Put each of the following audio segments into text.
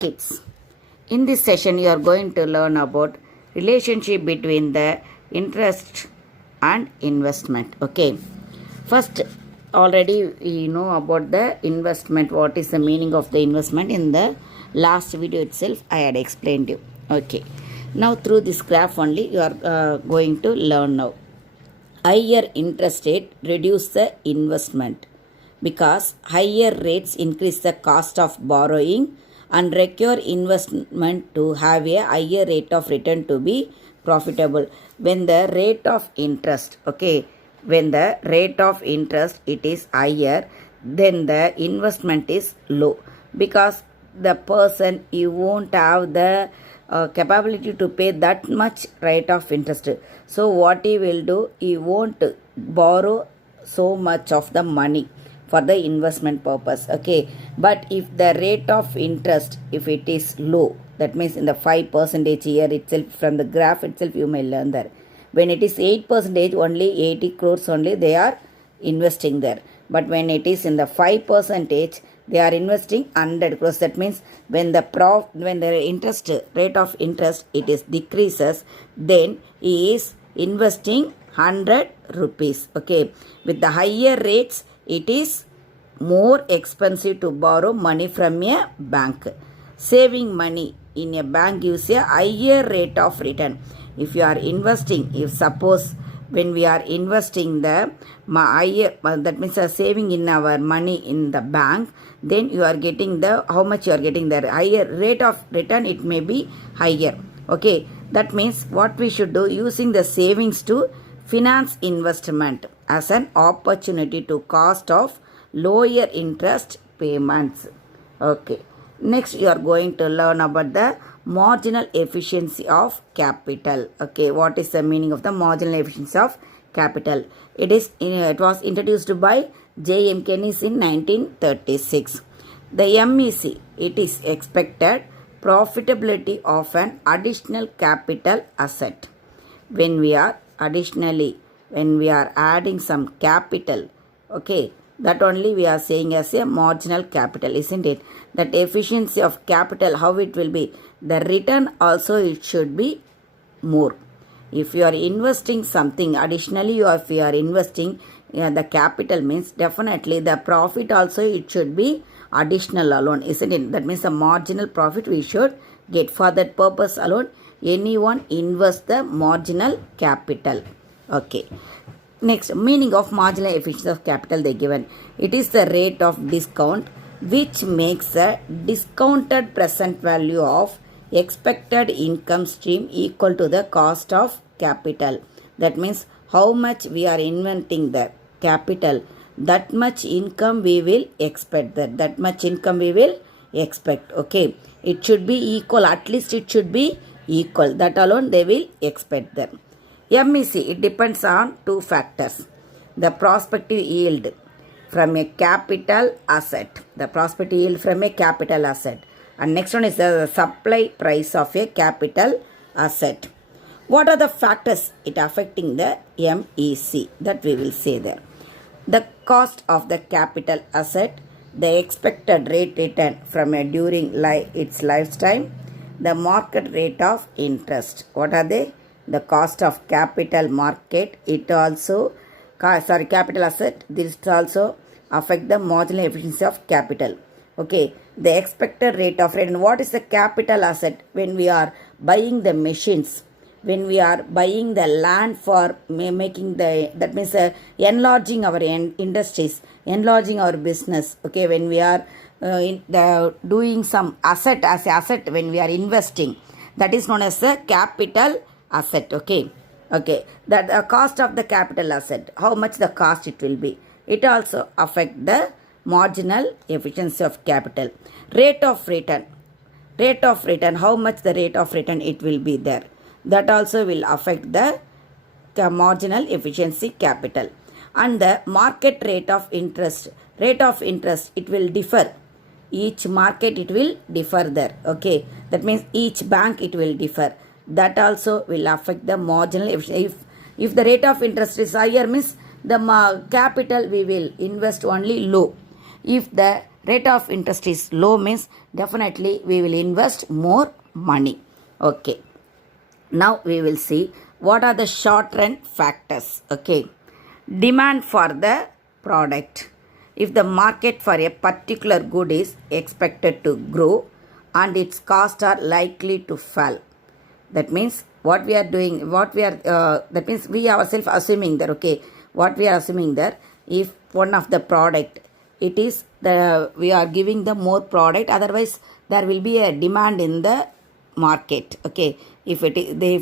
Kids. In this session, you are going to learn about relationship between the interest and investment. Okay. First, already we know about the investment. What is the meaning of the investment? In the last video itself, I had explained you. Okay. Now, through this graph only, you are going to learn now. Higher interest rate reduce the investment because higher rates increase the cost of borrowing and require investment to have a higher rate of return to be profitable. When the rate of interest, when the rate of interest it is higher, then the investment is low because the person you won't have the capability to pay that much rate of interest. So what he will do, he won't borrow so much of the money for the investment purpose. But if the rate of interest, if it is low, that means in the 5% here itself, from the graph itself you may learn that when it is 8%, only 80 crores only they are investing there. But when it is in the 5%, they are investing 100 crores. That means when the interest rate of interest it is decreases, then he is investing 100 rupees. With the higher rates, it is more expensive to borrow money from a bank. Saving money in a bank gives a higher rate of return. If you are investing, if suppose when we are investing the higher, that means saving in our money in the bank, then you are getting the, how much you are getting the higher rate of return, it may be higher. That means what we should do, using the savings to finance investment as an opportunity to cost of lower interest payments. Next you are going to learn about the marginal efficiency of capital. What is the meaning of the marginal efficiency of capital? It was introduced by J.M. Keynes in 1936. The MEC, it is expected profitability of an additional capital asset. When we are adding some capital, that only we are saying as a marginal capital, isn't it? That efficiency of capital, how it will be? The return also it should be more. If you are investing something additionally, or if you are investing the capital, means definitely the profit also it should be additional alone, isn't it? That means the marginal profit we should get. For that purpose alone, anyone invest the marginal capital. Next, meaning of marginal efficiency of capital they given. It is the rate of discount which makes the discounted present value of expected income stream equal to the cost of capital. That means how much we are inventing the capital, that much income we will expect. That much income we will expect. It should be equal, at least it should be equal. That alone they will expect them. MEC, it depends on two factors. The prospective yield from a capital asset. And next one is the supply price of a capital asset. What are the factors it affecting the MEC? That we will say there. The cost of the capital asset, the expected rate return from a during its lifetime, the market rate of interest. What are they? The cost of capital market, it also, capital asset, this also affect the marginal efficiency of capital. The expected rate of return. What is the capital asset? When we are buying the machines, when we are buying the land for making the, that means enlarging our industries, enlarging our business. When we are doing some asset as asset, when we are investing, that is known as the capital asset. That the cost of the capital asset, how much the cost it will be, it also affect the marginal efficiency of capital. Rate of return, how much the rate of return it will be there, that also will affect the marginal efficiency capital. And the market rate of interest, it will differ. Each market it will differ there. That means each bank it will differ. That also will affect the marginal efficiency. If the rate of interest is higher, means the capital we will invest only low. If the rate of interest is low means definitely we will invest more money. Okay. Now we will see what are the short run factors. Okay. Demand for the product. If the market for a particular good is expected to grow and its costs are likely to fall. That means what we are doing, that means we ourselves assuming that, okay, what we are assuming that if one of the product, it is we are giving the more product, otherwise there will be a demand in the market. Okay, if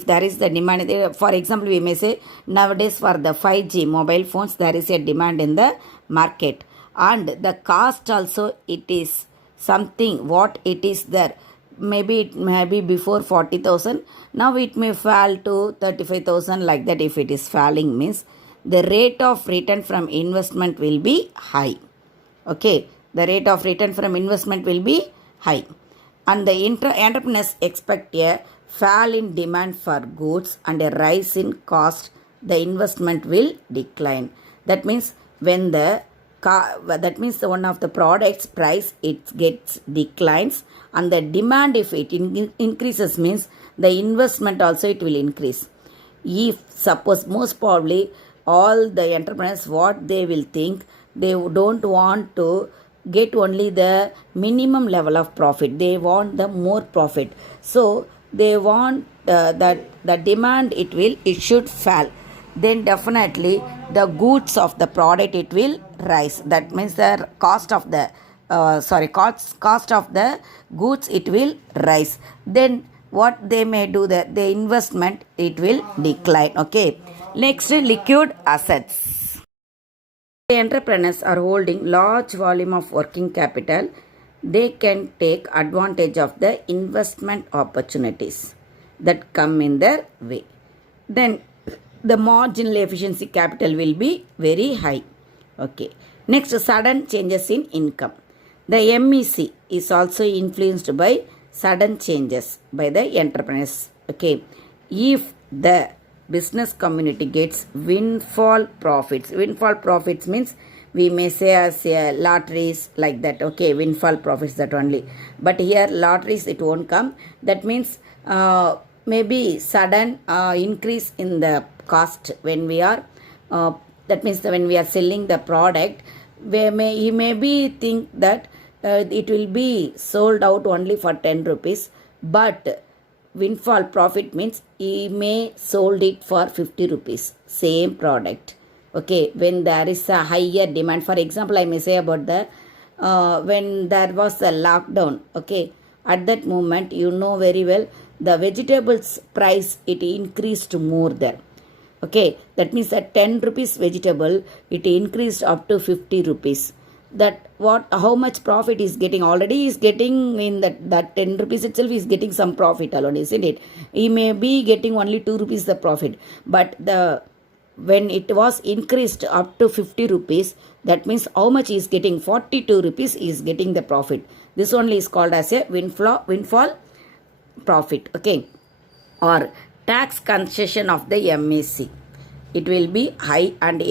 there is the demand, for example, we may say nowadays for the 5G mobile phones there is a demand in the market, and the cost also it is something what it is there. Maybe it may be before 40,000, now it may fall to 35,000, like that. If it is falling means the rate of return from investment will be high. Okay, the rate of return from investment will be high, and the entrepreneurs expect a fall in demand for goods and a rise in cost. The investment will decline. That means when the one of the products price it gets declines, and the demand if it increases means the investment also it will increase. If suppose most probably all the entrepreneurs what they will think, they don't want to get only the minimum level of profit, they want the more profit. So they want that the demand it should fall, then definitely the goods of the product it will rise. That means the cost of the cost of the goods it will rise. Then what they may do, the investment it will decline. Okay, next, liquid assets. The entrepreneurs are holding large volume of working capital. They can take advantage of the investment opportunities that come in their way. Then the marginal efficiency capital will be very high. Okay. Next, sudden changes in income. The MEC is also influenced by sudden changes by the entrepreneurs. Okay. If the business community gets windfall profits means we may say as lotteries, like that. Okay, windfall profits, that only. But here lotteries it won't come. That means maybe sudden increase in the cost when we are that means when we are selling the product, he may be think that it will be sold out only for 10 rupees, but windfall profit means he may sold it for 50 rupees, same product. Okay, when there is a higher demand, for example, I may say about the when there was a lockdown. Okay, at that moment, you know very well, the vegetables price it increased more there. Okay, that means that 10 rupees vegetable it increased up to 50 rupees. That how much profit is getting, already is getting in that 10 rupees itself is getting some profit alone, isn't it? He may be getting only 2 rupees the profit, but when it was increased up to 50 rupees, that means how much is getting, 42 rupees is getting the profit. This only is called as a windfall profit. Okay, or tax concession of the MEC. It will be high, and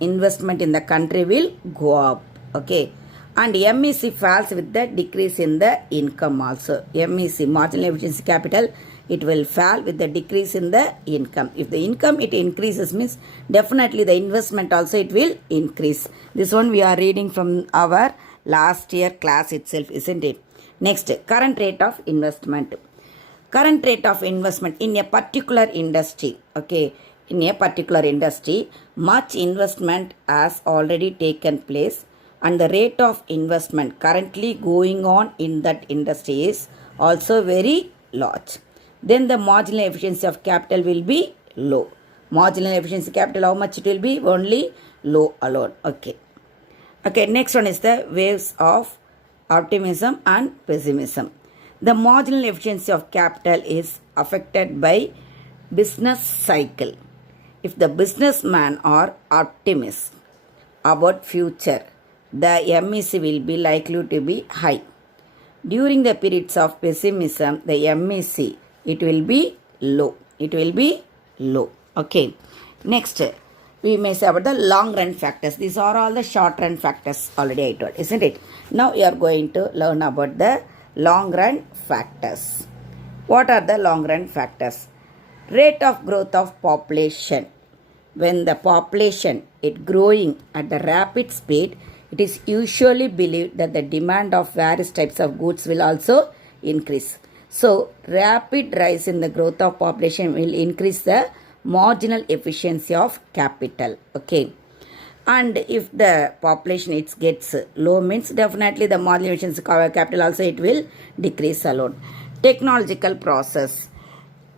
investment in the country will go up. Okay, and MEC falls with the decrease in the income also. MEC, marginal efficiency capital, it will fall with the decrease in the income. If the income it increases means definitely the investment also it will increase. This one we are reading from our last year class itself, isn't it? Next, current rate of investment. Current rate of investment in a particular industry. Okay, in a particular industry, much investment has already taken place, and the rate of investment currently going on in that industry is also very large. Then the marginal efficiency of capital will be low. Marginal efficiency capital, how much it will be? Only low alone. Okay. Okay, next one is the waves of optimism and pessimism. The marginal efficiency of capital is affected by business cycle. If the businessmen are optimists about future, the MEC will be likely to be high. During the periods of pessimism, the MEC it will be low. It will be low. Okay. Next, we may say about the long run factors. These are all the short run factors already I told, isn't it? Now you are going to learn about the long run factors. What are the long run factors? Rate of growth of population. When the population is growing at the rapid speed, it is usually believed that the demand of various types of goods will also increase. So, rapid rise in the growth of population will increase the marginal efficiency of capital. Okay. And if the population it gets low, means definitely the marginal efficiency of capital also it will decrease alone. Technological process.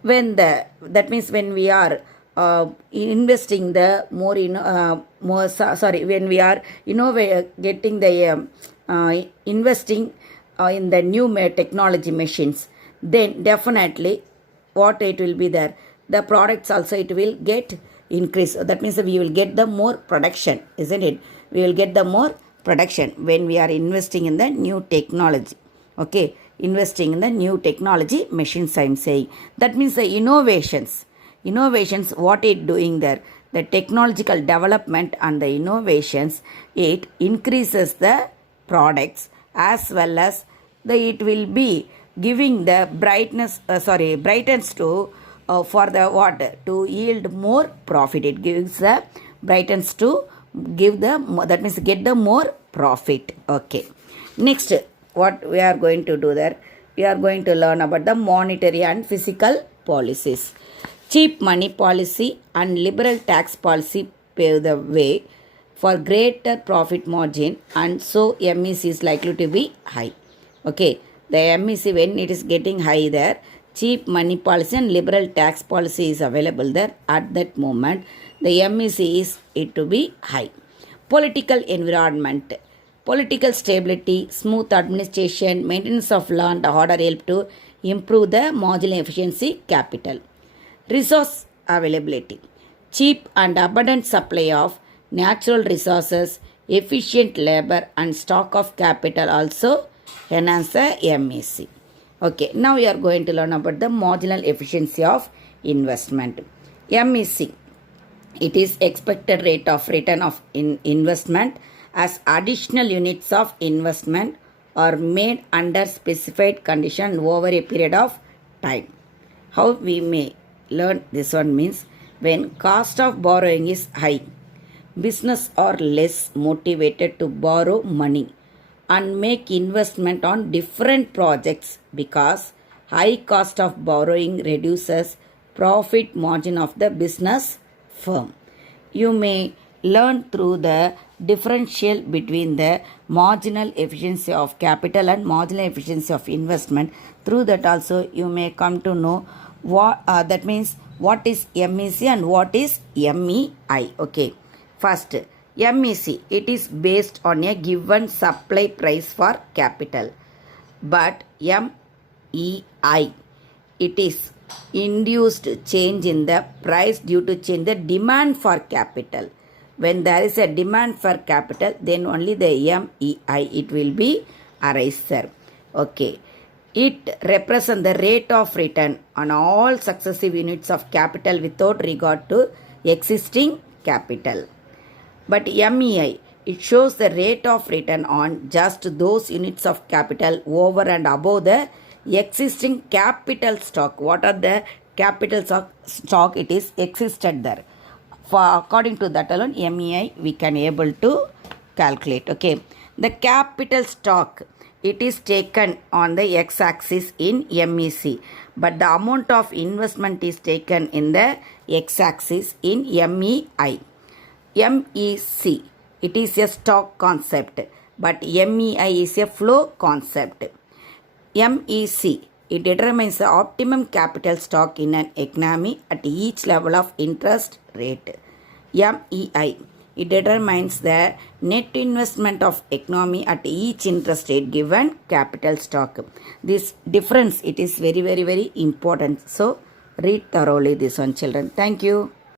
When we are investing the more when we are getting the investing in the new technology machines, then definitely what it will be there, the products also it will get increase. That means we will get the more production, isn't it? We will get the more production when we are investing in the new technology. Okay, investing in the new technology machines I am saying. That means the innovations, what it doing there, the technological development and the innovations, it increases the products as well as it will be giving the brightens to for the water to yield more profit. It gives the brightens to give the, that means get the more profit. Okay, next what we are going to do there, we are going to learn about the monetary and fiscal policies. Cheap money policy and liberal tax policy pave the way for greater profit margin, and so MEC is likely to be high. Okay, the MEC when it is getting high there, cheap money policy and liberal tax policy is available there at that moment, the MEC is it to be high. Political environment. Political stability, smooth administration, maintenance of law and order help to improve the marginal efficiency capital. Resource availability. Cheap and abundant supply of natural resources, efficient labor and stock of capital also enhance the MEC. Okay, now we are going to learn about the marginal efficiency of investment. MEC, it is expected rate of return of investment as additional units of investment are made under specified condition over a period of time. How we may learn this one means, when cost of borrowing is high, business are less motivated to borrow money and make investment on different projects because high cost of borrowing reduces profit margin of the business firm. You may learn through the differential between the marginal efficiency of capital and marginal efficiency of investment. Through that also you may come to know what that means what is MEC and what is MEI. Okay, first MEC, it is based on a given supply price for capital, but MEI, it is induced change in the price due to change the demand for capital. When there is a demand for capital, then only the MEI it will be arise there. Okay, it represents the rate of return on all successive units of capital without regard to existing capital. But MEI, it shows the rate of return on just those units of capital over and above the existing capital stock. What are the capital stock? It is existed there. For according to that alone, MEI we can able to calculate. Okay, the capital stock, it is taken on the x-axis in MEC, but the amount of investment is taken in the x-axis in MEI. MEC, it is a stock concept, but MEI is a flow concept. MEC, it determines the optimum capital stock in an economy at each level of interest rate. MEI, it determines the net investment of economy at each interest rate given capital stock. This difference, it is very, very, very important. So, read thoroughly this one, children. Thank you.